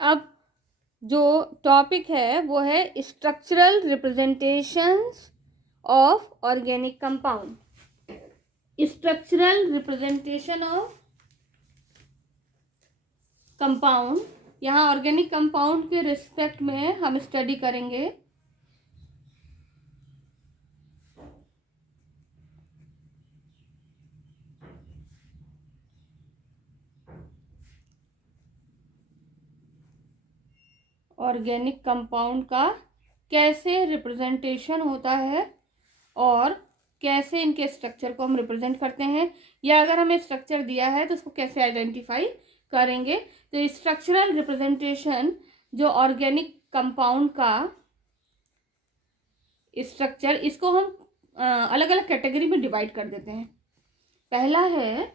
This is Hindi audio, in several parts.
अब जो टॉपिक है वो है structural representations of organic compound. Structural representation of compound, यहाँ ऑर्गेनिक कंपाउंड के रिस्पेक्ट में हम स्टडी करेंगे ऑर्गेनिक कंपाउंड का कैसे रिप्रेजेंटेशन होता है और कैसे इनके स्ट्रक्चर को हम रिप्रेजेंट करते हैं, या अगर हमें स्ट्रक्चर दिया है तो उसको कैसे आइडेंटिफाई करेंगे। तो स्ट्रक्चरल रिप्रेजेंटेशन जो ऑर्गेनिक कंपाउंड का स्ट्रक्चर, इसको हम अलग अलग कैटेगरी में डिवाइड कर देते हैं। पहला है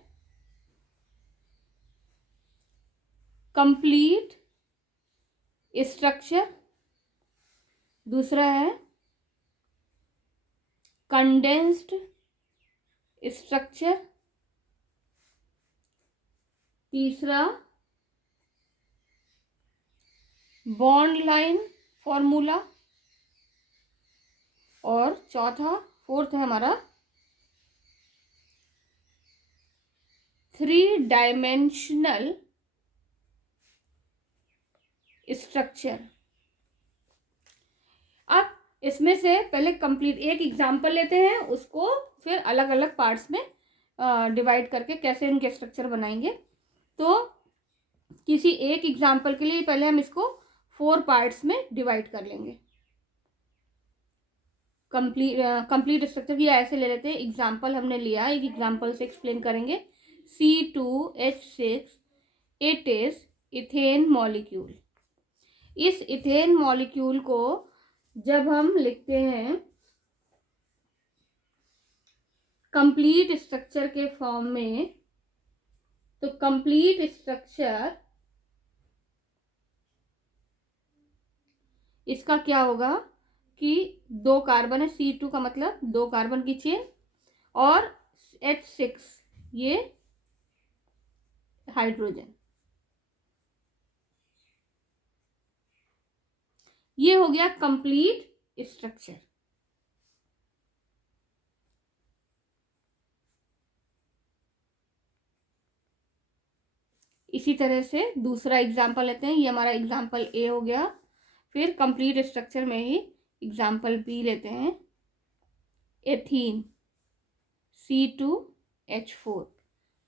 कंप्लीट स्ट्रक्चर, दूसरा है कंडेंस्ड स्ट्रक्चर, तीसरा बॉन्ड लाइन फॉर्मूला, और फोर्थ है हमारा 3 डायमेंशनल स्ट्रक्चर। अब इसमें से पहले कंप्लीट एक एग्जांपल लेते हैं, उसको फिर अलग अलग पार्ट्स में डिवाइड करके कैसे इनके स्ट्रक्चर बनाएंगे। तो किसी एक एग्जांपल के लिए पहले हम इसको 4 पार्ट्स में डिवाइड कर लेंगे। कंप्लीट स्ट्रक्चर की ऐसे ले लेते हैं। एग्जांपल हमने लिया, एक एग्जांपल से एक्सप्लेन करेंगे। C2H6 it is ethane molecule. इस इथेन मॉलिक्यूल को जब हम लिखते हैं कंप्लीट स्ट्रक्चर के फॉर्म में, तो कंप्लीट स्ट्रक्चर इसका क्या होगा कि 2 कार्बन है, C2 का मतलब 2 कार्बन की चेन, और H6 ये हाइड्रोजन। ये हो गया कंप्लीट स्ट्रक्चर। इसी तरह से दूसरा एग्जांपल लेते हैं। ये हमारा एग्जांपल ए हो गया। फिर कंप्लीट स्ट्रक्चर में ही एग्जांपल बी लेते हैं। एथीन C2H4,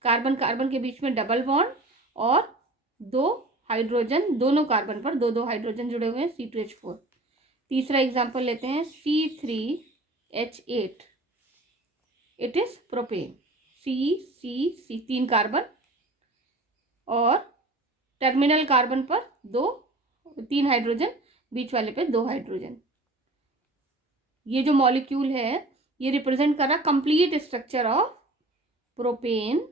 कार्बन कार्बन के बीच में डबल बॉन्ड और 2 हाइड्रोजन, दोनों कार्बन पर 2 हाइड्रोजन जुड़े हुए हैं, C2H4। तीसरा एग्जांपल लेते हैं C3H8, it is propane, C 3 carbon और टर्मिनल कार्बन पर 3 हाइड्रोजन, बीच वाले पे 2 हाइड्रोजन। ये जो मॉलिक्यूल है ये रिप्रेजेंट कर रहा complete structure of propane,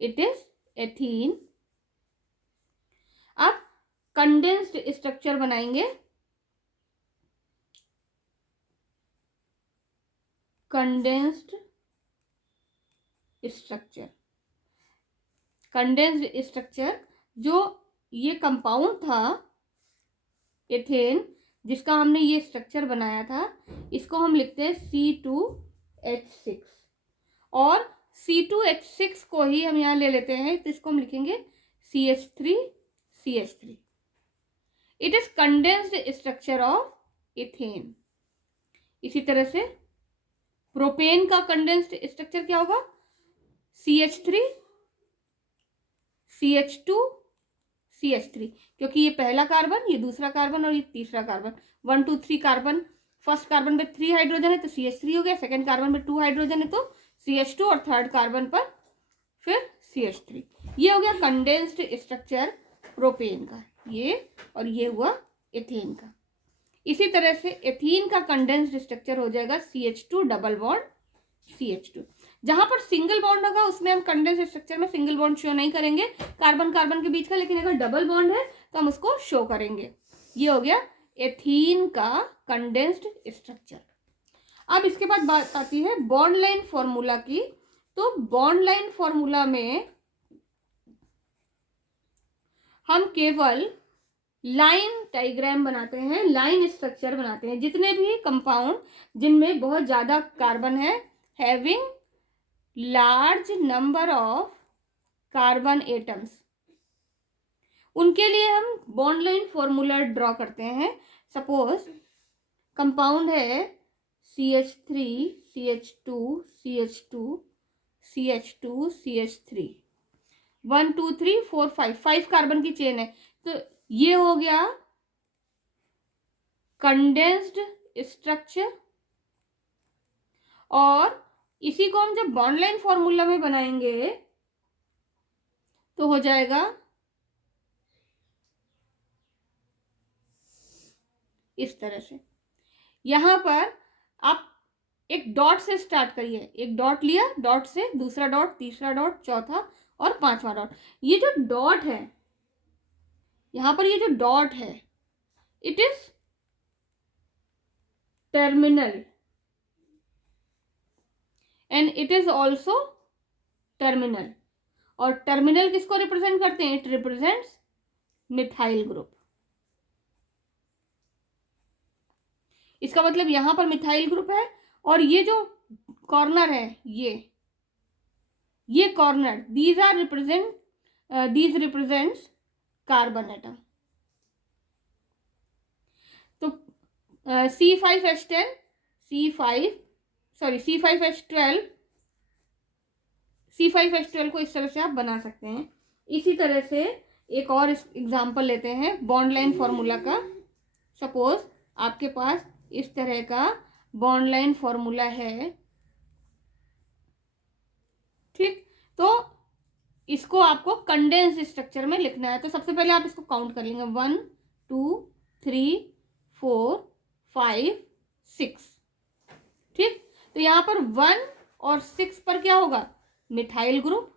it is ethene. अब कंडेंस्ड स्ट्रक्चर बनाएंगे। कंडेंस्ड स्ट्रक्चर, कंडेंस्ड स्ट्रक्चर जो ये कंपाउंड था एथेन, जिसका हमने ये स्ट्रक्चर बनाया था, इसको हम लिखते हैं C2H6, और C2H6 को ही हम यहाँ ले लेते हैं, तो इसको हम लिखेंगे CH3। It is condensed structure of ethane. इसी तरह से प्रोपेन का कंडेंस्ड स्ट्रक्चर क्या होगा? CH3 CH2 CH3, क्योंकि ये पहला कार्बन, ये दूसरा कार्बन और ये तीसरा कार्बन, 1 2 3 कार्बन। फर्स्ट कार्बन पे 3 हाइड्रोजन है तो CH3 हो गया, सेकंड कार्बन पे 2 हाइड्रोजन है तो CH2, और थर्ड कार्बन पर फिर CH3। ये हो गया कंडेंस्ड स्ट्रक्चर प्रोपेन का, ये और ये हुआ एथेन का। इसी तरह से एथीन का कंडेंस्ड स्ट्रक्चर हो जाएगा CH2 डबल बॉन्ड CH2। जहां पर सिंगल बॉन्ड होगा उसमें हम कंडेंस्ड स्ट्रक्चर में सिंगल बॉन्ड शो नहीं करेंगे कार्बन कार्बन के बीच का, लेकिन अगर डबल बॉन्ड है तो हम उसको शो करेंगे। ये हो गया एथीन का कंडेंस्ड स्ट्रक्चर। अब इसके बाद बात आती है बॉन्ड लाइन फॉर्मूला की। तो बॉन्ड लाइन फॉर्मूला में हम केवल लाइन डायग्राम बनाते हैं, लाइन स्ट्रक्चर बनाते हैं। जितने भी कंपाउंड जिनमें बहुत ज़्यादा कार्बन है, having large number of carbon atoms, उनके लिए हम बॉन्ड लाइन फॉर्मूला ड्रॉ करते हैं। सपोज कंपाउंड है CH3 CH2 CH2 CH2 CH3, 1 2 3 4 5, 5 carbon की चेन है। तो ये हो गया कंडेंस्ड स्ट्रक्चर। और इसी को हम जब बॉन्ड लाइन फॉर्मूला में बनाएंगे तो हो जाएगा इस तरह से। यहां पर आप एक डॉट से स्टार्ट करिए, एक डॉट लिया, डॉट से दूसरा डॉट, तीसरा डॉट, चौथा और पांचवा डॉट। ये जो डॉट है यहां पर, ये जो डॉट है, it is terminal and it is also terminal. और टर्मिनल किसको रिप्रेजेंट करते हैं? It represents methyl group. इसका मतलब यहां पर मिथाइल ग्रुप है। और ये जो कॉर्नर है, ये corner, these represents carbon atom. तो C5H10 C5H12 को इस तरह से आप बना सकते हैं। इसी तरह से एक और एग्जांपल लेते हैं बॉन्ड लाइन फॉर्मूला का। सपोज आपके पास इस तरह का बॉन्ड लाइन फॉर्मूला है, ठीक। तो इसको आपको कंडेंस स्ट्रक्चर में लिखना है। तो सबसे पहले आप इसको काउंट कर लेंगे, 1 2 3 4 5 6, ठीक। तो यहां पर 1 और 6 पर क्या होगा? Methyl group.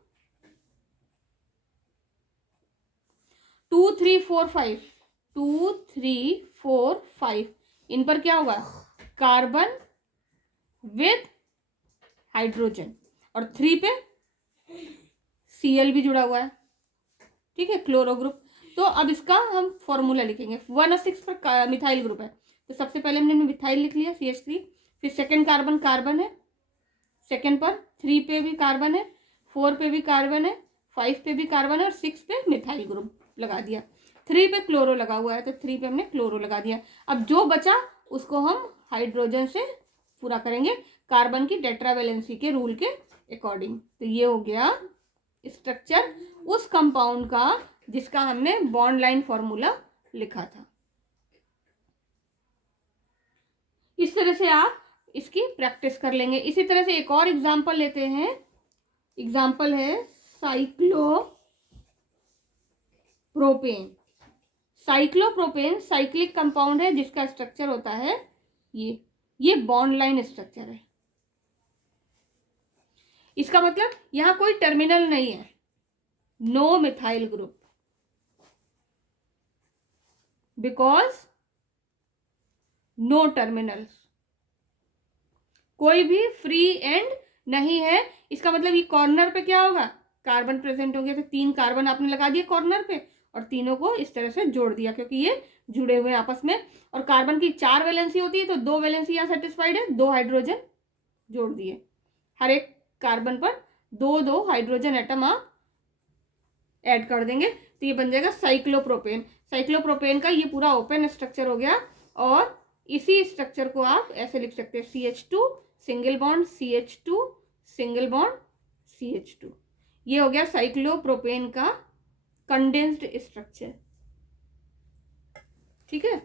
2 3 4 5, 2 3 4 5, इन पर क्या होगा? Carbon with hydrogen. और 3 पे Cl भी जुड़ा हुआ है, ठीक है, क्लोरो ग्रुप। तो अब इसका हम फॉर्मूला लिखेंगे। 1 और 6 पर मिथाइल ग्रुप है, तो सबसे पहले हमने मिथाइल लिख लिया, CH3। फिर सेकेंड कार्बन है, सेकेंड पर 3 पे भी कार्बन है, 4 पे भी कार्बन है, 5 पे भी कार्बन है और 6 पे मिथाइल ग्रुप लगा दिया। 3 पे क्लोरो लगा हुआ है, तो 3 पे हमने क्लोरो लगा दिया। अब जो बचा उसको हम हाइड्रोजन से पूरा करेंगे कार्बन की टेट्रावेलेंसी के रूल के अकॉर्डिंग। तो ये हो गया स्ट्रक्चर उस कंपाउंड का जिसका हमने बॉन्ड लाइन फॉर्मूला लिखा था। इस तरह से आप इसकी प्रैक्टिस कर लेंगे। इसी तरह से एक और एग्जांपल लेते हैं। एग्जांपल है साइक्लोप्रोपेन। साइक्लोप्रोपेन साइक्लिक कंपाउंड है जिसका स्ट्रक्चर होता है ये बॉन्ड लाइन स्ट्रक्चर है। इसका मतलब यहां कोई टर्मिनल नहीं है, no methyl group, because no terminals, कोई भी फ्री एंड नहीं है। इसका मतलब ये कॉर्नर पे क्या होगा? कार्बन प्रेजेंट हो गया। तो 3 कार्बन आपने लगा दिए कॉर्नर पे और तीनों को इस तरह से जोड़ दिया, क्योंकि ये जुड़े हुए हैं आपस में। और कार्बन की 4 वैलेंसी होती है, तो 2 वैलेंसी यहाँ सेटिस्फाइड है, 2 हाइड्रोजन जोड़ दिए। हर एक कार्बन पर 2 हाइड्रोजन एटम आप ऐड कर देंगे, तो ये बन जाएगा साइक्लोप्रोपेन। साइक्लोप्रोपेन का ये पूरा ओपन स्ट्रक्चर हो गया। और इसी स्ट्रक्चर को आप ऐसे लिख सकते हैं, CH2 single bond CH2 single bond CH2। ये हो गया साइक्लोप्रोपेन का कंडेंस्ड स्ट्रक्चर, ठीक है।